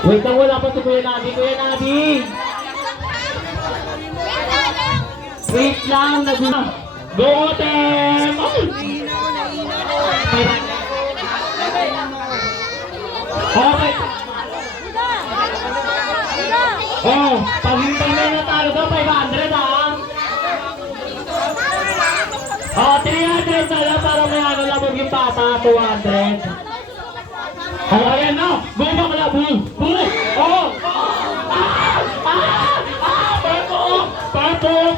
Wait lang, wala pa si Kuya Nabi. Kuya Nabi! Wait lang, naguna. Go, Tem! Okay. Oh, paghintay na natalo daw, 500 ah. Oh, 300 na lang para may ano labog yung bata, 200. Oh, ayan na. Go bakla, bull. Bull. Oh.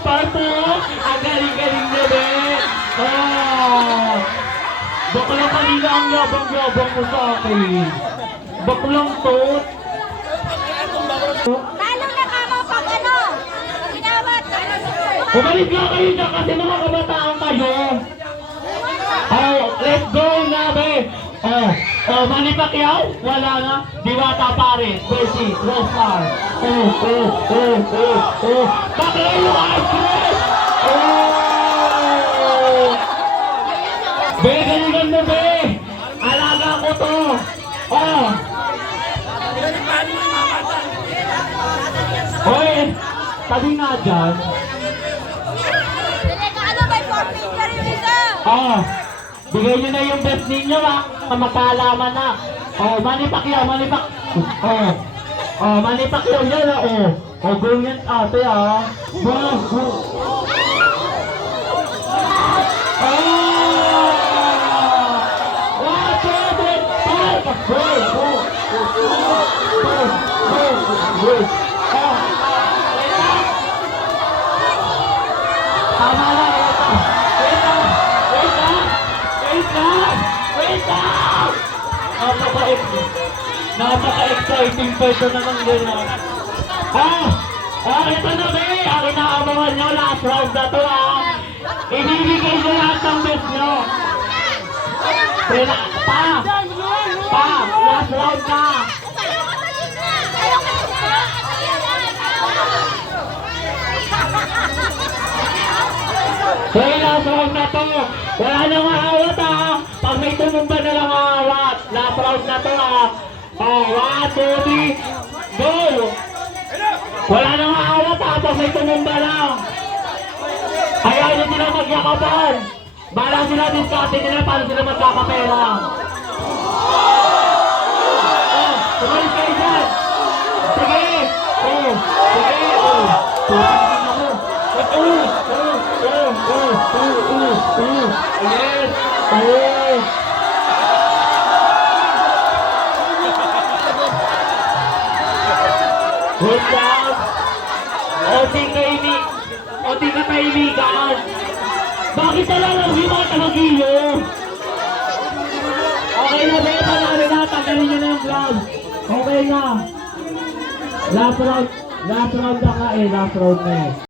Parpo. Ang galing-galing na, be. Oh. Bakla kanina ang yabang-yabang mo sa akin. Baklang to. Talo na kamo pag ano, ginawat. Umalis nga kayo dyan kasi mga kabataan kayo. Oh, let's go na, be. Oh, Manny Pacquiao? Wala na. Diwata Paris, Bessie, Rosmar. Bakla yung ice cream! Oh! Be, galingan mo, be. Alaga ko to. Oh. Hoy, tabi nga dyan. Ano may 4 finger yung isa? Oh, bigay nyo na yung best ninyo ha. Magkaalaman na. Oh, Manny Pacquiao. Oh, Manny Pacquiao yan ha. Oh, brilliant ate ha. Oh. Tama na, wait lang! Napaka-exciting pa ito naman din. Ito na, be! Ang inaabangan nyo, last round na to ibibigay nyo lahat ng best nyo. Last round na. Hey, last round na to. Wala nang aawat Pag may tumumba na lang aawat. Last round na to Oh, 1, 2, 3, go! Wala nang aawat pag may tumumba lang. Kaya hindi sila magyakapan. Balang sila diskarte nila paano sila magkakapera. Tumalis kayo dyan. Sige. Wait lang. O di ka kaibigan. Bakit talalang hindi mga talagilo? Okay na ba? Panalo na. Tanggalin nyo na yung vlog. Okay na. Last round na ka last round na